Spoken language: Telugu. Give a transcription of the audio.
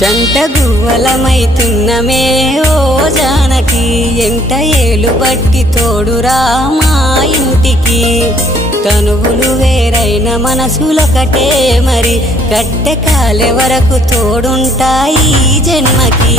చంట గువ్వలమైతున్నమే ఓ జానకి ఎంట ఏలు బట్టి తోడురా మా ఇంటికి తనువులు వేరైన మనసులొకటే మరి కట్టె కాలే వరకు తోడుంటాయి జన్మకి